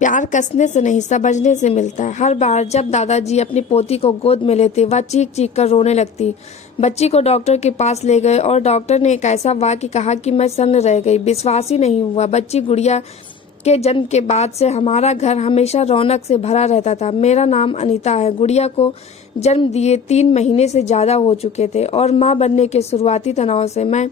प्यार कसने से नहीं समझने से मिलता है। हर बार जब दादाजी अपनी पोती को गोद में लेते वह चीख चीख कर रोने लगती। बच्ची को डॉक्टर के पास ले गए और डॉक्टर ने एक ऐसा वाक्य कहा कि मैं सन्न रह गई। विश्वास ही नहीं हुआ। बच्ची गुड़िया के जन्म के बाद से हमारा घर हमेशा रौनक से भरा रहता था। मेरा नाम अनीता है। गुड़िया को जन्म दिए 3 महीने से ज्यादा हो चुके थे और माँ बनने के शुरुआती तनाव से मैं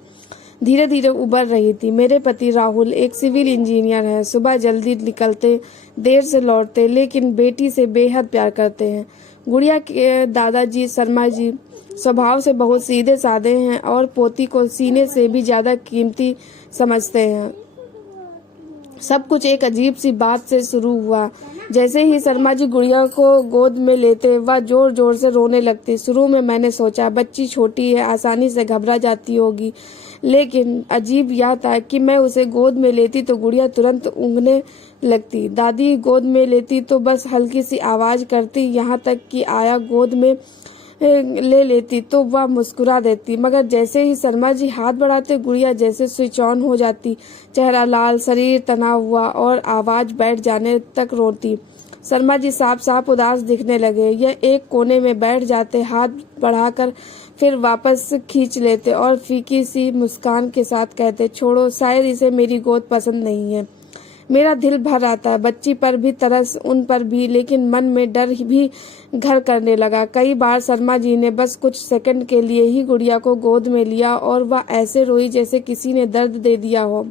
धीरे धीरे उबर रही थी। मेरे पति राहुल एक सिविल इंजीनियर हैं। सुबह जल्दी निकलते, देर से लौटते, लेकिन बेटी से बेहद प्यार करते हैं। गुड़िया के दादाजी शर्मा जी स्वभाव से बहुत सीधे साधे हैं और पोती को सीने से भी ज्यादा कीमती समझते हैं। सब कुछ एक अजीब सी बात से शुरू हुआ। जैसे ही शर्मा जी गुड़िया को गोद में लेते वह जोर जोर से रोने लगती। शुरू में मैंने सोचा बच्ची छोटी है, आसानी से घबरा जाती होगी, लेकिन अजीब यह था कि मैं उसे गोद में लेती तो गुड़िया तुरंत ऊँघने लगती। दादी गोद में लेती तो बस हल्की सी आवाज करती, यहाँ तक कि आया गोद में ले लेती तो वह मुस्कुरा देती। मगर जैसे ही शर्मा जी हाथ बढ़ाते गुड़िया जैसे स्विच ऑन हो जाती। चेहरा लाल, शरीर तना हुआ और आवाज बैठ जाने तक रोती। शर्मा जी साफ साफ उदास दिखने लगे। यह एक कोने में बैठ जाते, हाथ बढ़ाकर फिर वापस खींच लेते और फीकी सी मुस्कान के साथ कहते, छोड़ो, शायद इसे मेरी गोद पसंद नहीं है। मेरा दिल भर आता, बच्ची पर भी तरस, उन पर भी, लेकिन मन में डर भी घर करने लगा। कई बार शर्मा जी ने बस कुछ सेकंड के लिए ही गुड़िया को गोद में लिया और वह ऐसे रोई जैसे किसी ने दर्द दे दिया हो।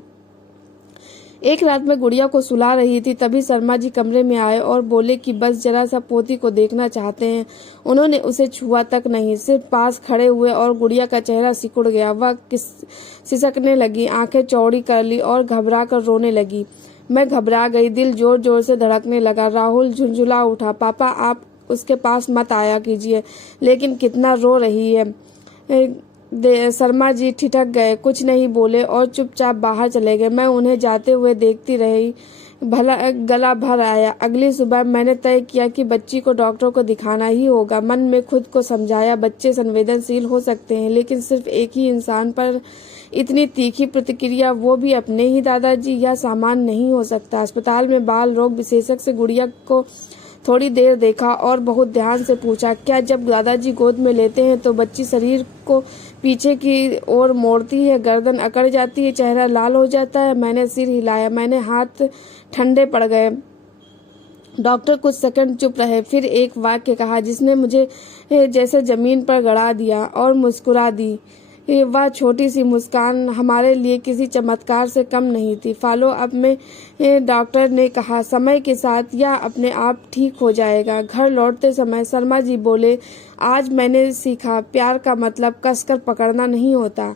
एक रात में गुड़िया को सुला रही थी, तभी शर्मा जी कमरे में आए और बोले कि बस जरा सा पोती को देखना चाहते हैं। उन्होंने उसे छुआ तक नहीं, सिर्फ पास खड़े हुए और गुड़िया का चेहरा सिकुड़ गया। वह सिसकने लगी, आंखें चौड़ी कर ली और घबरा कर रोने लगी। मैं घबरा गई, दिल जोर जोर से धड़कने लगा। राहुल झुंझुला उठा, पापा आप उसके पास मत आया कीजिए। लेकिन कितना रो रही है। शर्मा जी ठिठक गए, कुछ नहीं बोले और चुपचाप बाहर चले गए। मैं उन्हें जाते हुए देखती रही, भला गला भर आया। अगली सुबह मैंने तय किया कि बच्ची को डॉक्टर को दिखाना ही होगा। मन में खुद को समझाया बच्चे संवेदनशील हो सकते हैं, लेकिन सिर्फ एक ही इंसान पर इतनी तीखी प्रतिक्रिया, वो भी अपने ही दादाजी, यह सामान नहीं हो सकता। अस्पताल में बाल रोग विशेषज्ञ से गुड़िया को थोड़ी देर देखा और बहुत ध्यान से पूछा, क्या जब दादाजी गोद में लेते हैं तो बच्ची शरीर को पीछे की ओर मोड़ती है, गर्दन अकड़ जाती है, चेहरा लाल हो जाता है? मैंने सिर हिलाया, मैंने हाथ ठंडे पड़ गए। डॉक्टर कुछ सेकंड चुप रहे, फिर एक वाक्य कहा जिसने मुझे जैसे जमीन पर गड़ा दिया और मुस्कुरा दी। वह छोटी सी मुस्कान हमारे लिए किसी चमत्कार से कम नहीं थी। फॉलो अप में डॉक्टर ने कहा, समय के साथ यह अपने आप ठीक हो जाएगा। घर लौटते समय शर्मा जी बोले, आज मैंने सीखा, प्यार का मतलब कसकर पकड़ना नहीं होता,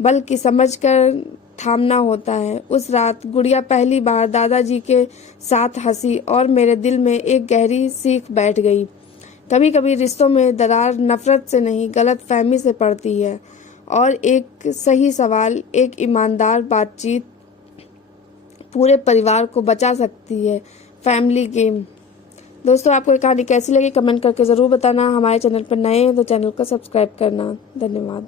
बल्कि समझकर थामना होता है। उस रात गुड़िया पहली बार दादाजी के साथ हंसी और मेरे दिल में एक गहरी सीख बैठ गई। कभी कभी रिश्तों में दरार नफरत से नहीं, गलत फहमी से पड़ती है, और एक सही सवाल, एक ईमानदार बातचीत पूरे परिवार को बचा सकती है। Family game. दोस्तों, आपको ये कहानी कैसी लगी कमेंट करके ज़रूर बताना। हमारे चैनल पर नए हैं तो चैनल को सब्सक्राइब करना। धन्यवाद।